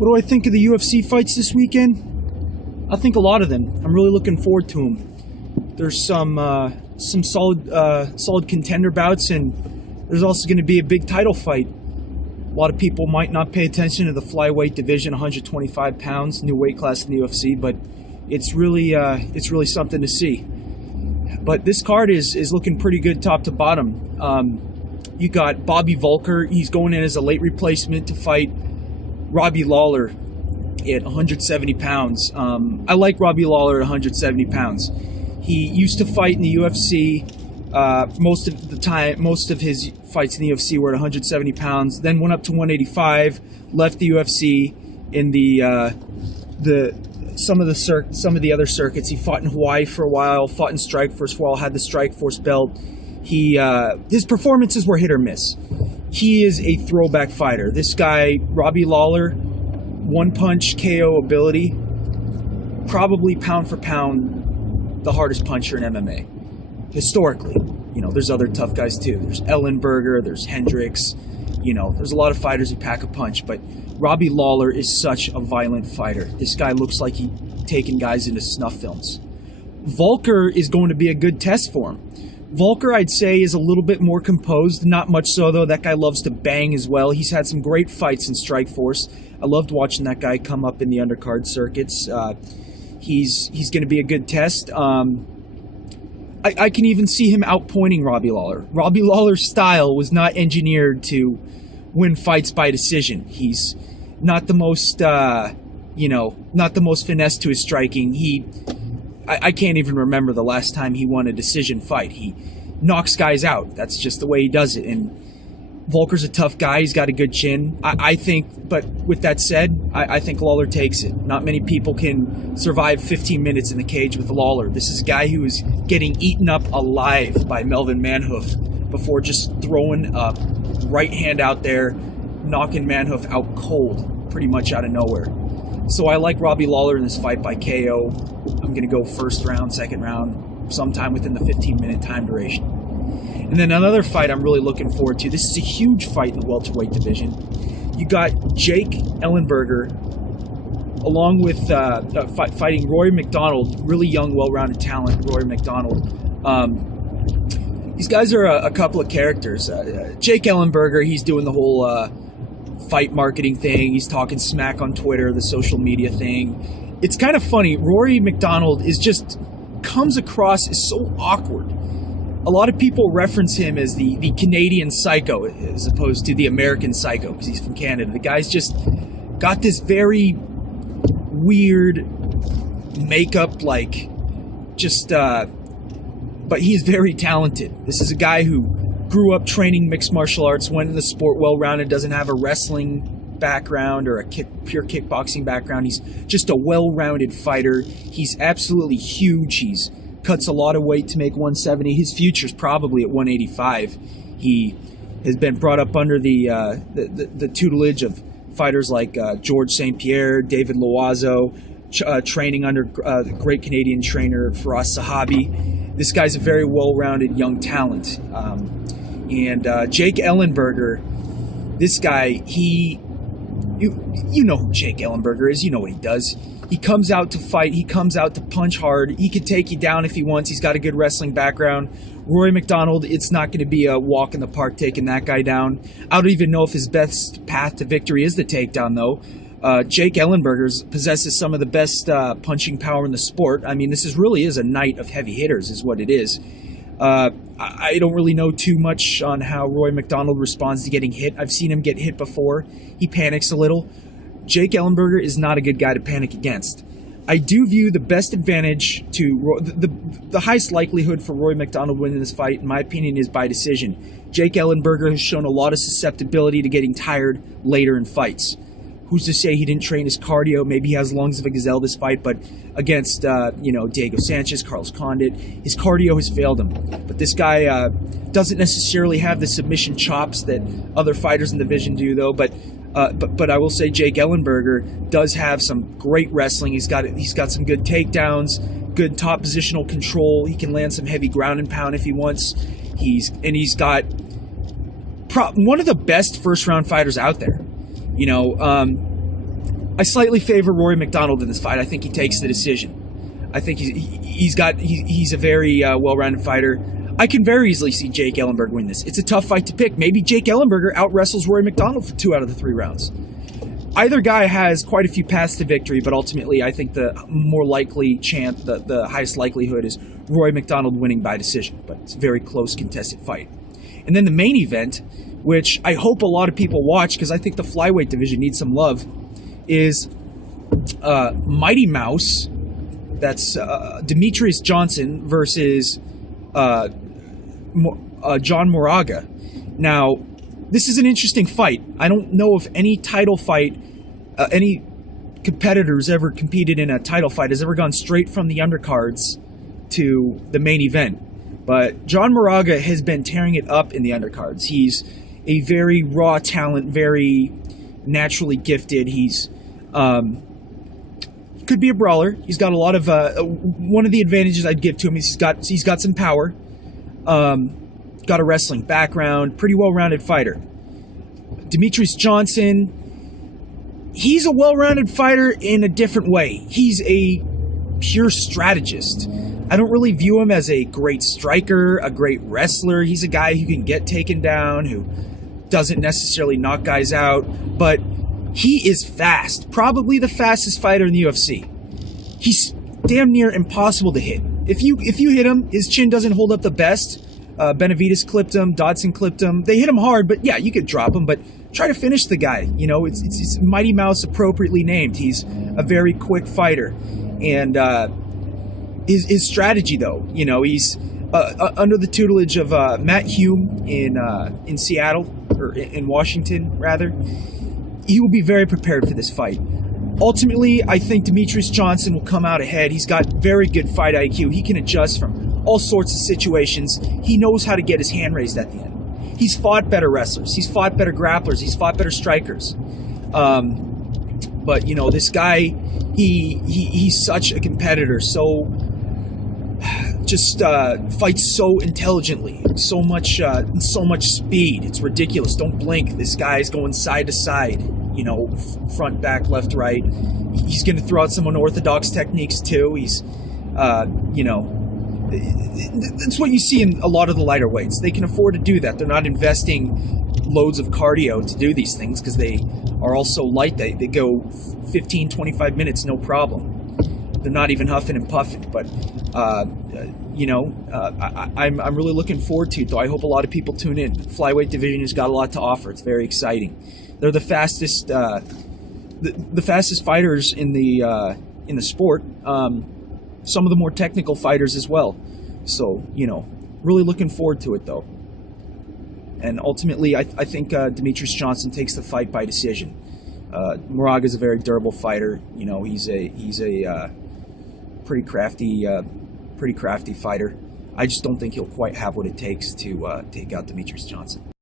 What do I think of the UFC fights this weekend? I think a lot of them. I'm really looking forward to them. There's some solid contender bouts, and there's also going to be a big title fight. A lot of people might not pay attention to the flyweight division, 125 pounds, new weight class in the UFC, but it's really something to see. But this card is looking pretty good top to bottom. You got Bobby Volker. He's going in as a late replacement to fight Robbie Lawler at 170 pounds. I like Robbie Lawler at 170 pounds. He used to fight in the UFC. Most of his fights in the UFC were at 170 pounds. Then went up to 185. Left the UFC in some of the other circuits. He fought in Hawaii for a while. Fought in Strikeforce for a while. Had the Strikeforce belt. His performances were hit or miss. He is a throwback fighter. This guy, Robbie Lawler, one-punch KO ability, probably pound for pound the hardest puncher in MMA. Historically. There's other tough guys too. There's Ellenberger, there's Hendricks. There's a lot of fighters who pack a punch, but Robbie Lawler is such a violent fighter. This guy looks like he's taking guys into snuff films. Volker is going to be a good test for him. Volker, I'd say, is a little bit more composed. Not much so, though. That guy loves to bang as well. He's had some great fights in Strikeforce. I loved watching that guy come up in the undercard circuits. He's going to be a good test. I can even see him outpointing Robbie Lawler. Robbie Lawler's style was not engineered to win fights by decision. He's not the most, not the most finesse to his striking. I can't even remember the last time he won a decision fight. He knocks guys out. That's just the way he does it. And Volker's a tough guy. He's got a good chin. I think, but with that said, I think Lawler takes it. Not many people can survive 15 minutes in the cage with Lawler. This is a guy who is getting eaten up alive by Melvin Manhoef before just throwing a right hand out there, knocking Manhoef out cold, pretty much out of nowhere. So I like Robbie Lawler in this fight by KO. I'm going to go first round, second round, sometime within the 15-minute time duration. And then another fight I'm really looking forward to. This is a huge fight in the welterweight division. You got Jake Ellenberger, along with fighting Rory McDonald, really young, well-rounded talent, Rory McDonald. These guys are a couple of characters. Jake Ellenberger, he's doing the whole fight marketing thing. He's talking smack on Twitter, the social media thing. It's kind of funny. Rory McDonald comes across as so awkward. A lot of people reference him as the Canadian Psycho as opposed to the American Psycho because he's from Canada. The guy's just got this very weird makeup, but he's very talented. This is a guy who grew up training mixed martial arts, went in the sport well-rounded, doesn't have a wrestling background or a pure kickboxing background. He's just a well-rounded fighter. He's absolutely huge. He's cuts a lot of weight to make 170. His future's probably at 185. He has been brought up under the tutelage of fighters like George St. Pierre, David Loiseau, training under the great Canadian trainer Firas Zahabi. This guy's a very well-rounded young talent. And Jake Ellenberger, this guy, you know who Jake Ellenberger is. You know what he does. He comes out to fight. He comes out to punch hard. He could take you down if he wants. He's got a good wrestling background. Rory McDonald, it's not going to be a walk in the park taking that guy down. I don't even know if his best path to victory is the takedown, though. Jake Ellenberger possesses some of the best punching power in the sport. I mean, this really is a night of heavy hitters is what it is. I don't really know too much on how Rory McDonald responds to getting hit. I've seen him get hit before. He panics a little. Jake Ellenberger is not a good guy to panic against. I do view the best advantage to the highest likelihood for Rory McDonald winning this fight, in my opinion, is by decision. Jake Ellenberger has shown a lot of susceptibility to getting tired later in fights. Who's to say he didn't train his cardio? Maybe he has lungs of a gazelle this fight, but against Diego Sanchez, Carlos Condit, his cardio has failed him. But this guy doesn't necessarily have the submission chops that other fighters in the division do, though. But I will say Jake Ellenberger does have some great wrestling. He's got some good takedowns, good top positional control. He can land some heavy ground and pound if he wants. He's got one of the best first round fighters out there. I slightly favor Rory McDonald in this fight. I think he takes the decision. I think he's a very well-rounded fighter. I can very easily see Jake Ellenberger win this. It's a tough fight to pick. Maybe Jake Ellenberger out-wrestles Rory McDonald for 2 out of the 3 rounds. Either guy has quite a few paths to victory, but ultimately I think the more likely chance, the highest likelihood is Rory McDonald winning by decision. But it's a very close, contested fight. And then the main event, which I hope a lot of people watch because I think the flyweight division needs some love, is Mighty Mouse. That's Demetrius Johnson versus John Moraga. Now, this is an interesting fight. I don't know if any title fight, any competitor who's ever competed in a title fight has ever gone straight from the undercards to the main event. But John Moraga has been tearing it up in the undercards. He's a very raw talent, very naturally gifted. He's could be a brawler. He's got a lot of one of the advantages I'd give to him is he's got some power. Got a wrestling background, pretty well-rounded fighter. Demetrius Johnson, he's a well-rounded fighter in a different way. He's a pure strategist. I don't really view him as a great striker, a great wrestler. He's a guy who can get taken down, who doesn't necessarily knock guys out, but he is fast. Probably the fastest fighter in the UFC. He's damn near impossible to hit. If you hit him, his chin doesn't hold up the best. Benavidez clipped him, Dodson clipped him. They hit him hard, but yeah, you could drop him, but try to finish the guy. You know, it's Mighty Mouse appropriately named. He's a very quick fighter. And his strategy, though, you know, he's under the tutelage of Matt Hume in Seattle, or in Washington, rather. He will be very prepared for this fight. Ultimately, I think Demetrius Johnson will come out ahead. He's got very good fight IQ. He can adjust from all sorts of situations. He knows how to get his hand raised at the end. He's fought better wrestlers. He's fought better grapplers. He's fought better strikers. But, you know, this guy, he's such a competitor. So, just fights so intelligently. So much speed. It's ridiculous. Don't blink. This guy's going side to side. You know, front, back, left, right. He's going to throw out some unorthodox techniques too. He's, you know, it's what you see in a lot of the lighter weights. They can afford to do that. They're not investing loads of cardio to do these things because they are all so light. They go 15, 25 minutes, no problem. They're not even huffing and puffing. But, you know, I'm really looking forward to it, though. I hope a lot of people tune in. Flyweight division has got a lot to offer. It's very exciting. They're the fastest, the fastest fighters in the sport. Some of the more technical fighters as well. So, you know, really looking forward to it, though. And ultimately, I think Demetrius Johnson takes the fight by decision. Moraga is a very durable fighter. You know, he's a pretty crafty fighter. I just don't think he'll quite have what it takes to take out Demetrius Johnson.